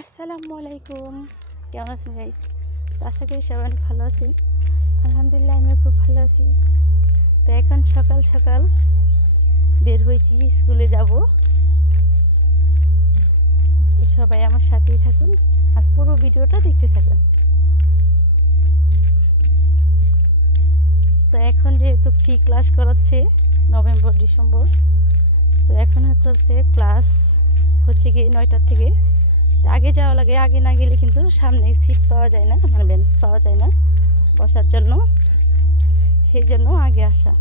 আসসালামু আলাইকুম। কেমন আছেন গাইস? তো আশা করি সবাই অনেক ভালো আছেন। আলহামদুলিল্লাহ আমিও খুব ভালো আছি। তো এখন সকাল সকাল বের হয়েছি, স্কুলে যাব। তো সবাই আমার সাথেই থাকুন আর পুরো ভিডিওটা দেখতে থাকুন। তো এখন যেহেতু ফ্রি ক্লাস করাচ্ছে নভেম্বর ডিসেম্বর, তো এখন হচ্ছে ক্লাস হচ্ছে গিয়ে 9টার থেকে। আগে যাওয়া লাগে, আগে না গেলে কিন্তু সামনে সিট পাওয়া যায় না, মানে বেঞ্চ পাওয়া যায় না বসার জন্য, সেই জন্য আগে আসা।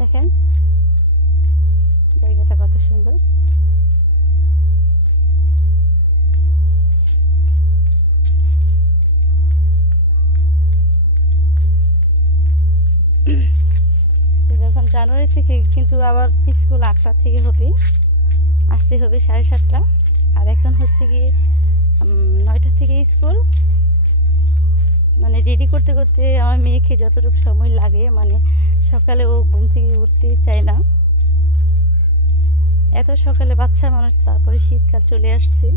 দেখেন জায়গাটা কত সুন্দর। যখন জানুয়ারি থেকে কিন্তু আবার স্কুল 8টা থেকে হবে, আসতে হবে 7:30। আর এখন হচ্ছে গিয়ে 9টা থেকে স্কুল। মানে রেডি করতে করতে আমার মেয়েকে যতটুকু সময় লাগে, মানে সকালে ও ঘুম থেকে উঠতেই চায় না। এত সকালে বাচ্চা মানুষ, তারপরে শীতকাল চলে আসছে।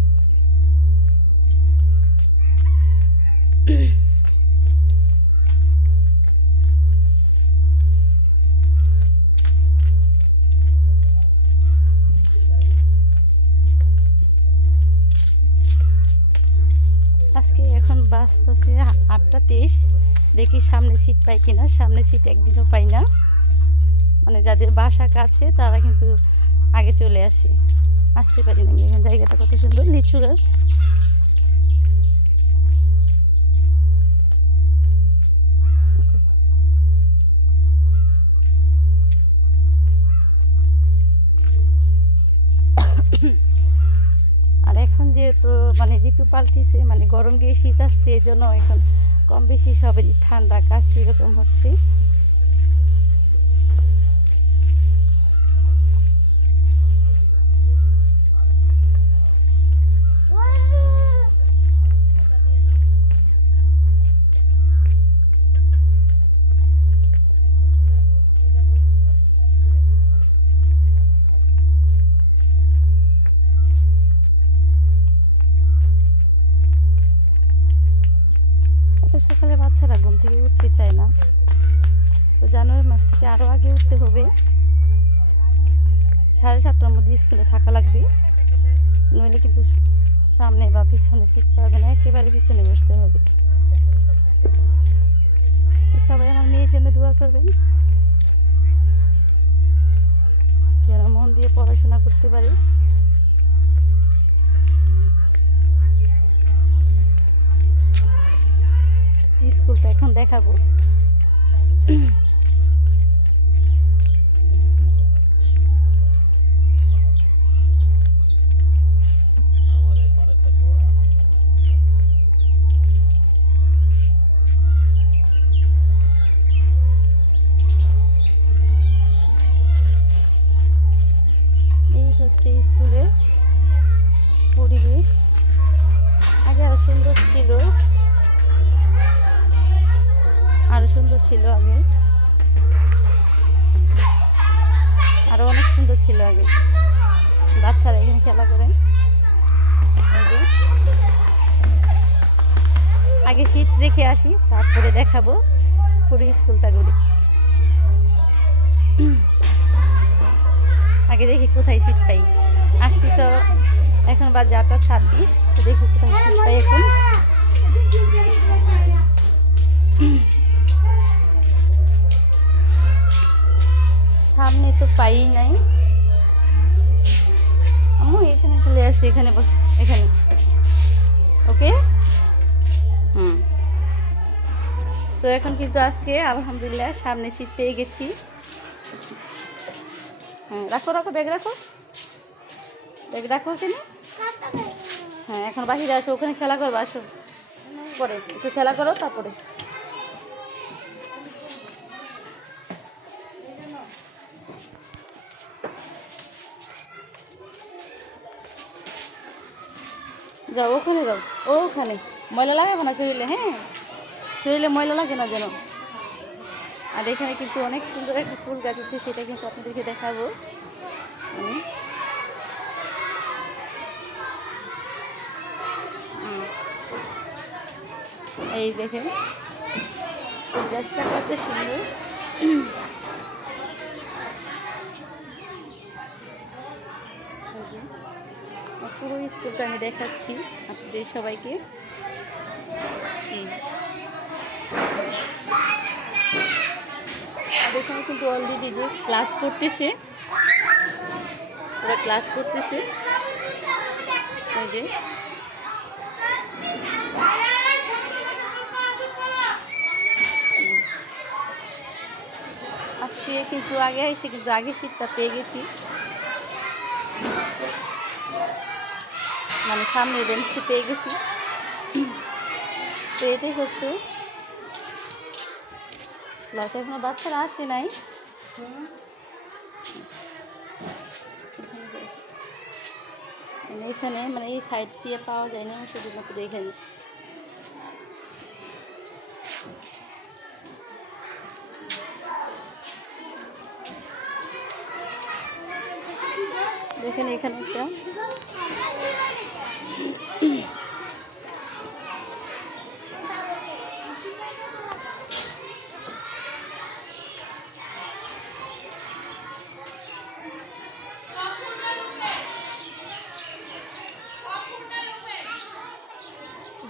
আজকে এখন বাসতেছে 8টা 23। দেখি সামনে সিট পাই কিনা। সামনে সিট একদিনও পাই না, মানে যাদের বাসা কাছে তারা কিন্তু আগে চলে আসে, আসতে পারি না। এখানে জায়গাটা কত সুন্দর, লিচু গাছ। আর এখন যেহেতু মানে ঋতু পাল্টিছে, মানে গরম গিয়ে শীত আসছে, এই জন্য এখন কম বেশি সবেরই ঠান্ডা কাশি এরকম হচ্ছে। সকালে বাচ্চারা ঘুম থেকে উঠতে চায় না, তো জানুয়ারি মাস থেকে আরও আগে উঠতে হবে। 7:30টার মধ্যে স্কুলে থাকা লাগবে, নইলে কিন্তু সামনে বা পিছনে সিট পাবে না, একেবারে পিছনে বসতে হবে। সবাই আমার মেয়ের জন্য দোয়া করবেন, যেন মন দিয়ে পড়াশোনা করতে পারে। স্কুলটা এখন দেখাবো। এই হচ্ছে স্কুলের পরিবেশ। আগে আরো সুন্দর ছিল, আরো সুন্দর ছিল আগে, আরো অনেক সুন্দর ছিল আগে। বাচ্চারা এখানে খেলা করে। আগে শীত রেখে আসি, তারপরে দেখাবো পুরো স্কুলটা ঘুরে। আগে দেখি কোথায় শীত পাই। আসছি তো এখন বাজে 8:26, তো দেখি কোথায় শীত পাই এখন। সামনে তো পাই নাই। আম্মু এখানে চলে আসছি, এখানে বস, এখানে। ওকে, তো এখন কিন্তু আজকে আলহামদুলিল্লাহ সামনে সিট পেয়ে গেছি। হ্যাঁ রাখো রাখো, ব্যাগ রাখো, ব্যাগ রাখো ওখানে। হ্যাঁ এখন বাহিরে আসো, ওখানে খেলা করবো, আসো পরে একটু খেলা করো তারপরে। যাও ওখানে যাও, ওখানে ময়লা লাগাবো না শরীরে, হ্যাঁ শরীরে ময়লা লাগে না যেন। আর এখানে কিন্তু অনেক সুন্দর একটা ফুল গাছ আছে, সেটা কিন্তু আপনাদেরকে দেখাবো আমি। এই দেখেন ফুল গাছটা কত সুন্দর। পুরো স্কুলটা আমি দেখাচ্ছি আপনাদের সবাইকে। আর এখানে কিন্তু অলরেডি যে ক্লাস করতেছে, ওরা ক্লাস করতেছে, ওই যে আজকে কিন্তু আগে এসে কিন্তু আগে শীতটা পেয়ে গেছি, মানে সামনে বেঞ্চে পেয়ে গেছি। তো এটাই হচ্ছে ক্লাস, এখনো বাচ্চারা আসে নাই। এখানে মানে এই সাইড দিয়ে পাওয়া যায় না, শুধুমাত্র এখানে। দেখেন এখানে একটা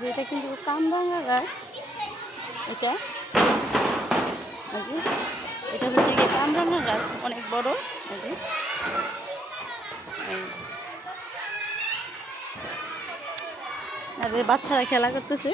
যেটা কিন্তু কামরাঙা গাছ, এটা এটা হচ্ছে গিয়ে কামরাঙা গাছ, অনেক বড়। আর বাচ্চারা খেলা করতেছে।